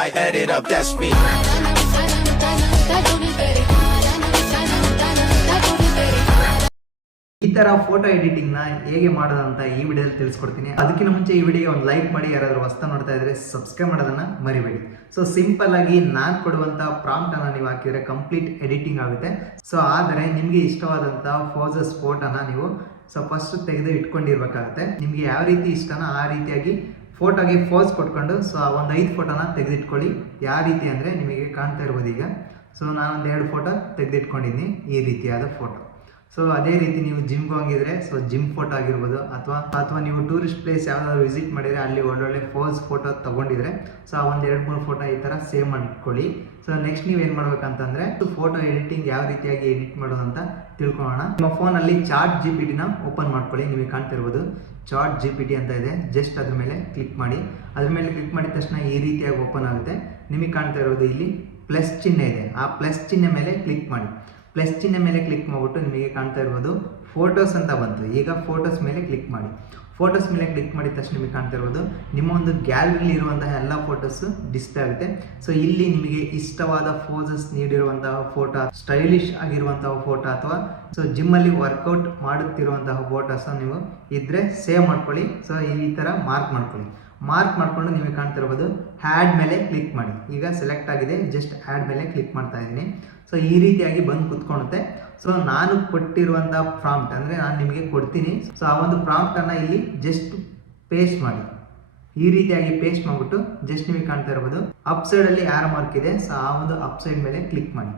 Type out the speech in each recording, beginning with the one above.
I add it up, that's me. ಈ ತರ photo editing ನ ಹೇಗೆ ಮಾಡೋದಂತ ಈ ವಿಡಿಯೋದಲ್ಲಿ ತಿಳಿಸ್ಕೊಡ್ತೀನಿ. ಅದಕ್ಕಿಂತ ಮುಂಚೆ ಈ ವಿಡಿಯೋಗೆ ಒಂದು ಲೈಕ್ ಮಾಡಿ, ಯಾರಾದರೂ ಹೊಸ್ತಾ ನೋಡ್ತಾ ಇದ್ರೆ ಸಬ್ಸ್ಕ್ರೈಬ್ ಮಾಡೋದನ್ನ ಮರಿಬೇಡಿ. ಸೊ ಸಿಂಪಲ್ ಆಗಿ ನಾನು ಕೊಡುವಂತ ಪ್ರಾಂಪ್ಟ್ ಅನ್ನ ನೀವು ಹಾಕಿದ್ರೆ ಕಂಪ್ಲೀಟ್ ಎಡಿಟಿಂಗ್ ಆಗುತ್ತೆ. ಸೊ ಆದರೆ ನಿಮಗೆ ಇಷ್ಟವಾದಂತ ಫೋಸಸ್ ಫೋಟೋನ ನೀವು ಫಸ್ಟ್ ತೆಗೆದು ಇಟ್ಕೊಂಡಿರ್ಬೇಕಾಗುತ್ತೆ. ನಿಮ್ಗೆ ಯಾವ ರೀತಿ ಇಷ್ಟನೋ ಆ ರೀತಿಯಾಗಿ ಫೋಟೋಗೆ ಫೋಸ್ ಕೊಟ್ಕೊಂಡು ಒಂದು 5 ಫೋಟೋನ ತೆಗೆದಿಟ್ಕೊಳ್ಳಿ. ಯಾವ ರೀತಿ ಅಂದರೆ ನಿಮಗೆ ಕಾಣ್ತಾ ಇರ್ಬೋದು ಈಗ. ಸೊ ನಾನೊಂದು 2 ಫೋಟೋ ತೆಗೆದಿಟ್ಕೊಂಡಿದ್ದೀನಿ, ಈ ರೀತಿಯಾದ ಫೋಟೋ. ಸೊ ಅದೇ ರೀತಿ ನೀವು ಜಿಮ್ಗೆ ಹೋಗಿದ್ರೆ ಜಿಮ್ ಫೋಟೋ ಆಗಿರ್ಬೋದು, ಅಥವಾ ನೀವು ಟೂರಿಸ್ಟ್ ಪ್ಲೇಸ್ ಯಾವ್ದಾದ್ರು ವಿಸಿಟ್ ಮಾಡಿದರೆ ಅಲ್ಲಿ ಒಳ್ಳೊಳ್ಳೆ ಫೋಸ್ ಫೋಟೋ ತೊಗೊಂಡಿದ್ರೆ ಒಂದು 2-3 ಫೋಟೋ ಈ ಥರ ಸೇವ್ ಮಾಡಿಟ್ಕೊಳ್ಳಿ. ಸೊ ನೆಕ್ಸ್ಟ್ ನೀವು ಏನು ಮಾಡ್ಬೇಕಂತಂದರೆ ಫೋಟೋ ಎಡಿಟಿಂಗ್ ಯಾವ ರೀತಿಯಾಗಿ ಎಡಿಟ್ ಮಾಡೋದು ಅಂತ ತಿಳ್ಕೊಳ್ಳೋಣ. ನಿಮ್ಮ ಫೋನಲ್ಲಿ ಚಾಟ್ GPT ಓಪನ್ ಮಾಡ್ಕೊಳ್ಳಿ. ನಿಮಗೆ ಕಾಣ್ತಿರ್ಬೋದು ಚಾಟ್ GPT ಅಂತ ಇದೆ. ಜಸ್ಟ್ ಅದ್ರ ಮೇಲೆ ಕ್ಲಿಕ್ ಮಾಡಿ. ಅದ್ರ ಮೇಲೆ ಕ್ಲಿಕ್ ಮಾಡಿದ ತಕ್ಷಣ ಈ ರೀತಿಯಾಗಿ ಓಪನ್ ಆಗುತ್ತೆ. ನಿಮಗೆ ಕಾಣ್ತಾ ಇರೋದು ಇಲ್ಲಿ ಪ್ಲಸ್ ಚಿಹ್ನೆ ಇದೆ. ಆ ಪ್ಲಸ್ ಚಿಹ್ನೆ ಮೇಲೆ ಕ್ಲಿಕ್ ಮಾಡಿ. ಪ್ಲಸ್ ಚಿಹ್ನೆ ಮೇಲೆ ಕ್ಲಿಕ್ ಮಾಡಿಬಿಟ್ಟು ನಿಮಗೆ ಕಾಣ್ತಾ ಇರ್ಬೋದು ಫೋಟೋಸ್ ಅಂತ ಬಂತು. ಈಗ ಫೋಟೋಸ್ ಮೇಲೆ ಕ್ಲಿಕ್ ಮಾಡಿ. ಫೋಟೋಸ್ ಮೇಲೆ ಕ್ಲಿಕ್ ಮಾಡಿದ ತಕ್ಷಣ ನಿಮಗೆ ಕಾಣ್ತಾ ಇರ್ಬೋದು ನಿಮ್ಮ ಒಂದು ಗ್ಯಾಲರಿಲಿ ಇರುವಂತಹ ಎಲ್ಲ ಫೋಟೋಸ್ ಡಿಸ್ಪ್ಲೇ ಆಗುತ್ತೆ. ಸೊ ಇಲ್ಲಿ ನಿಮಗೆ ಇಷ್ಟವಾದ ಫೋಸಸ್ ನೀಡಿರುವಂತಹ ಫೋಟೋ, ಸ್ಟೈಲಿಶ್ ಆಗಿರುವಂತಹ ಫೋಟೋ, ಅಥವಾ ಜಿಮ್ಮಲ್ಲಿ ವರ್ಕೌಟ್ ಮಾಡುತ್ತಿರುವಂತಹ ಫೋಟೋಸ್ ನೀವು ಇದ್ರೆ ಸೇವ್ ಮಾಡ್ಕೊಳ್ಳಿ. ಸೊ ಈ ಥರ ಮಾರ್ಕ್ ಮಾಡ್ಕೊಳ್ಳಿ. ಮಾರ್ಕ್ ಮಾಡಿಕೊಂಡು ನಿಮಗೆ ಕಾಣ್ತಿರ್ಬೋದು ಆ್ಯಡ್ ಮೇಲೆ ಕ್ಲಿಕ್ ಮಾಡಿ. ಈಗ ಸೆಲೆಕ್ಟ್ ಆಗಿದೆ, ಜಸ್ಟ್ ಆ್ಯಡ್ ಮೇಲೆ ಕ್ಲಿಕ್ ಮಾಡ್ತಾ ಇದ್ದೀನಿ. ಸೊ ಈ ರೀತಿಯಾಗಿ ಬಂದು ಕುತ್ಕೊಳ್ಳುತ್ತೆ. ಸೊ ನಾನು ಕೊಟ್ಟಿರುವಂಥ ಪ್ರಾಂಪ್ಟ್ ಅಂದರೆ ನಾನು ನಿಮಗೆ ಕೊಡ್ತೀನಿ. ಸೊ ಆ ಒಂದು ಪ್ರಾಂಪ್ಟನ್ನು ಇಲ್ಲಿ ಜಸ್ಟ್ ಪೇಸ್ಟ್ ಮಾಡಿ. ಈ ರೀತಿಯಾಗಿ ಪೇಸ್ಟ್ ಮಾಡಿಬಿಟ್ಟು ಜಸ್ಟ್ ನಿಮಗೆ ಕಾಣ್ತಾ ಇರ್ಬೋದು ಅಪ್ ಸೈಡಲ್ಲಿ ಆರೋ ಮಾರ್ಕ್ ಇದೆ. ಸೊ ಆ ಒಂದು ಅಪ್ ಸೈಡ್ ಮೇಲೆ ಕ್ಲಿಕ್ ಮಾಡಿ.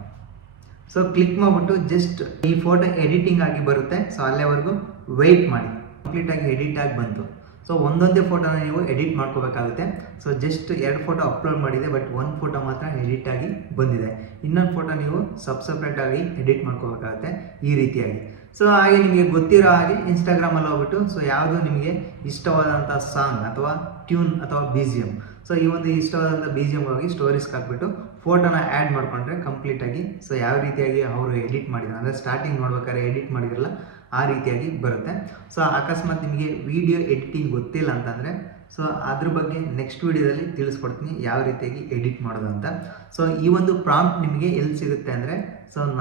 ಸೊ ಕ್ಲಿಕ್ ಮಾಡಿಬಿಟ್ಟು ಜಸ್ಟ್ ಈ ಫೋಟೋ ಎಡಿಟಿಂಗ್ ಆಗಿ ಬರುತ್ತೆ. ಸೊ ಅಲ್ಲಿವರೆಗೂ ವೆಯ್ಟ್ ಮಾಡಿ. ಕಂಪ್ಲೀಟಾಗಿ ಎಡಿಟ್ ಆಗಿ ಬಂತು. ಸೊ ಒಂದೊಂದೇ ಫೋಟೋನ ನೀವು ಎಡಿಟ್ ಮಾಡ್ಕೋಬೇಕಾಗುತ್ತೆ. ಸೊ ಜಸ್ಟ್ 2 ಫೋಟೋ ಅಪ್ಲೋಡ್ ಮಾಡಿದೆ, ಬಟ್ 1 ಫೋಟೋ ಮಾತ್ರ ಎಡಿಟ್ ಆಗಿ ಬಂದಿದೆ. ಇನ್ನೊಂದು ಫೋಟೋ ನೀವು ಸಪ್ರೇಟಾಗಿ ಎಡಿಟ್ ಮಾಡ್ಕೋಬೇಕಾಗುತ್ತೆ ಈ ರೀತಿಯಾಗಿ. ಸೊ ಹಾಗೆ ನಿಮಗೆ ಗೊತ್ತಿರೋ ಹಾಗೆ ಇನ್ಸ್ಟಾಗ್ರಾಮಲ್ಲಿ ಹೋಗ್ಬಿಟ್ಟು ಯಾವುದು ನಿಮಗೆ ಇಷ್ಟವಾದಂಥ ಸಾಂಗ್ ಅಥವಾ ಟ್ಯೂನ್ ಅಥವಾ BGM, ಈ ಒಂದು ಇಷ್ಟವಾದಂಥ BGM ಹೋಗಿ ಸ್ಟೋರೀಸ್ಗೆ ಹಾಕ್ಬಿಟ್ಟು ಫೋಟೋನ ಆ್ಯಡ್ ಮಾಡ್ಕೊಂಡ್ರೆ ಕಂಪ್ಲೀಟಾಗಿ ಯಾವ ರೀತಿಯಾಗಿ ಅವರು ಎಡಿಟ್ ಮಾಡಿದ್ರು ಅಂದರೆ ಸ್ಟಾರ್ಟಿಂಗ್ ನೋಡ್ಬೇಕಾದ್ರೆ ಎಡಿಟ್ ಮಾಡಿದ್ರಲ್ಲ ಆ ರೀತಿಯಾಗಿ ಬರುತ್ತೆ. ಸೊ ಅಕಸ್ಮಾತ್ ನಿಮಗೆ ವಿಡಿಯೋ ಎಡಿಟಿಂಗ್ ಗೊತ್ತಿಲ್ಲ ಅಂತಂದರೆ ಅದ್ರ ಬಗ್ಗೆ ನೆಕ್ಸ್ಟ್ ವಿಡಿಯೋದಲ್ಲಿ ತಿಳಿಸ್ಕೊಡ್ತೀನಿ ಯಾವ ರೀತಿಯಾಗಿ ಎಡಿಟ್ ಮಾಡೋದು ಅಂತ. ಸೊ ಈ ಒಂದು ಪ್ರಾಂಪ್ಟ್ ನಿಮಗೆ ಎಲ್ಲಿ ಸಿಗುತ್ತೆ ಅಂದರೆ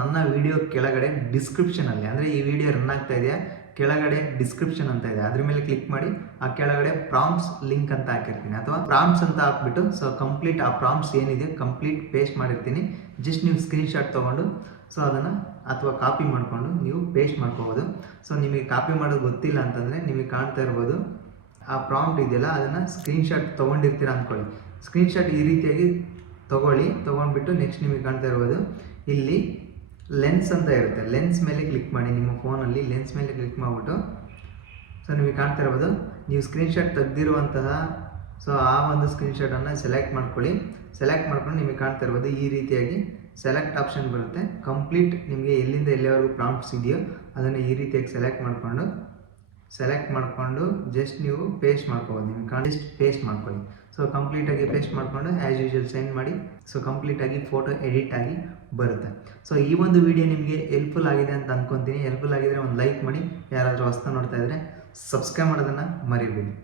ನನ್ನ ವಿಡಿಯೋ ಕೆಳಗಡೆ ಡಿಸ್ಕ್ರಿಪ್ಷನಲ್ಲಿ, ಅಂದರೆ ಈ ವಿಡಿಯೋ ರನ್ ಆಗ್ತಾ ಇದೆಯಾ ಕೆಳಗಡೆ ಡಿಸ್ಕ್ರಿಪ್ಷನ್ ಅಂತ ಇದೆ, ಅದ್ರ ಮೇಲೆ ಕ್ಲಿಕ್ ಮಾಡಿ. ಆ ಕೆಳಗಡೆ ಪ್ರಾಂಪ್ಟ್ಸ್ ಲಿಂಕ್ ಅಂತ ಹಾಕಿರ್ತೀನಿ, ಅಥವಾ ಪ್ರಾಂಪ್ಟ್ಸ್ ಅಂತ ಹಾಕ್ಬಿಟ್ಟು ಕಂಪ್ಲೀಟ್ ಆ ಪ್ರಾಂಪ್ಟ್ಸ್ ಏನಿದೆ ಕಂಪ್ಲೀಟ್ ಪೇಸ್ಟ್ ಮಾಡಿರ್ತೀನಿ. ಜಸ್ಟ್ ನೀವು ಸ್ಕ್ರೀನ್ಶಾಟ್ ತೊಗೊಂಡು ಅದನ್ನು ಅಥವಾ ಕಾಪಿ ಮಾಡಿಕೊಂಡು ನೀವು ಪೇಸ್ಟ್ ಮಾಡ್ಕೋಬೋದು. ಸೊ ನಿಮಗೆ ಕಾಪಿ ಮಾಡೋದು ಗೊತ್ತಿಲ್ಲ ಅಂತಂದರೆ ನಿಮಗೆ ಕಾಣ್ತಾ ಇರ್ಬೋದು ಆ ಪ್ರಾಂಪ್ಟ್ ಇದೆಯಲ್ಲ ಅದನ್ನು ಸ್ಕ್ರೀನ್ಶಾಟ್ ತೊಗೊಂಡಿರ್ತೀರ ಅಂದ್ಕೊಳ್ಳಿ. ಸ್ಕ್ರೀನ್ಶಾಟ್ ಈ ರೀತಿಯಾಗಿ ತೊಗೊಂಡ್ಬಿಟ್ಟು ನೆಕ್ಸ್ಟ್ ನಿಮಗೆ ಕಾಣ್ತಾ ಇರ್ಬೋದು ಇಲ್ಲಿ ಲೆನ್ಸ್ ಅಂತ ಇರುತ್ತೆ. ಲೆನ್ಸ್ ಮೇಲೆ ಕ್ಲಿಕ್ ಮಾಡಿ. ನಿಮ್ಮ ಫೋನಲ್ಲಿ ಲೆನ್ಸ್ ಮೇಲೆ ಕ್ಲಿಕ್ ಮಾಡಿಬಿಟ್ಟು ನಿಮಗೆ ಕಾಣ್ತಾ ಇರ್ಬೋದು ನೀವು ಸ್ಕ್ರೀನ್ಶಾಟ್ ತೆಗೆದಿರುವಂತಹ ಆ ಒಂದು ಸ್ಕ್ರೀನ್ಶಾಟನ್ನು ಸೆಲೆಕ್ಟ್ ಮಾಡ್ಕೊಳ್ಳಿ. ಸೆಲೆಕ್ಟ್ ಮಾಡ್ಕೊಂಡು ನಿಮಗೆ ಕಾಣ್ತಾ ಇರ್ಬೋದು ಈ ರೀತಿಯಾಗಿ ಸೆಲೆಕ್ಟ್ ಆಪ್ಷನ್ ಬರುತ್ತೆ. ಕಂಪ್ಲೀಟ್ ನಿಮಗೆ ಎಲ್ಲಿಂದ ಎಲ್ಲಿವರೆಗೂ ಪ್ರಾಂಪ್ಟ್ಸ್ ಇದೆಯೋ ಅದನ್ನು ಈ ರೀತಿಯಾಗಿ ಸೆಲೆಕ್ಟ್ ಮಾಡಿಕೊಂಡು ಜಸ್ಟ್ ನೀವು ಪೇಸ್ಟ್ ಮಾಡ್ಕೋಬೋದು. ನಿಮ್ಗೆ ಜಸ್ಟ್ ಪೇಸ್ಟ್ ಮಾಡ್ಕೊಳ್ಳಿ. ಕಂಪ್ಲೀಟಾಗಿ ಪೇಸ್ಟ್ ಮಾಡಿಕೊಂಡು ಆ್ಯಸ್ ಯೂಶುವಲ್ ಸೆಂಡ್ ಮಾಡಿ. ಕಂಪ್ಲೀಟಾಗಿ ಫೋಟೋ ಎಡಿಟ್ ಆಗಿ ಬರುತ್ತೆ. ಈ ಒಂದು ವಿಡಿಯೋ ನಿಮಗೆ ಹೆಲ್ಪ್ಫುಲ್ ಆಗಿದೆ ಅಂತ ಅಂದ್ಕೊತೀನಿ. ಹೆಲ್ಪ್ಫುಲ್ ಆಗಿದ್ರೆ ಒಂದು ಲೈಕ್ ಮಾಡಿ. ಯಾರಾದರೂ ಹೊಸ್ತಾ ನೋಡ್ತಾ ಇದ್ದರೆ ಸಬ್ಸ್ಕ್ರೈಬ್ ಮಾಡೋದನ್ನು ಮರಿಬೇಡಿ.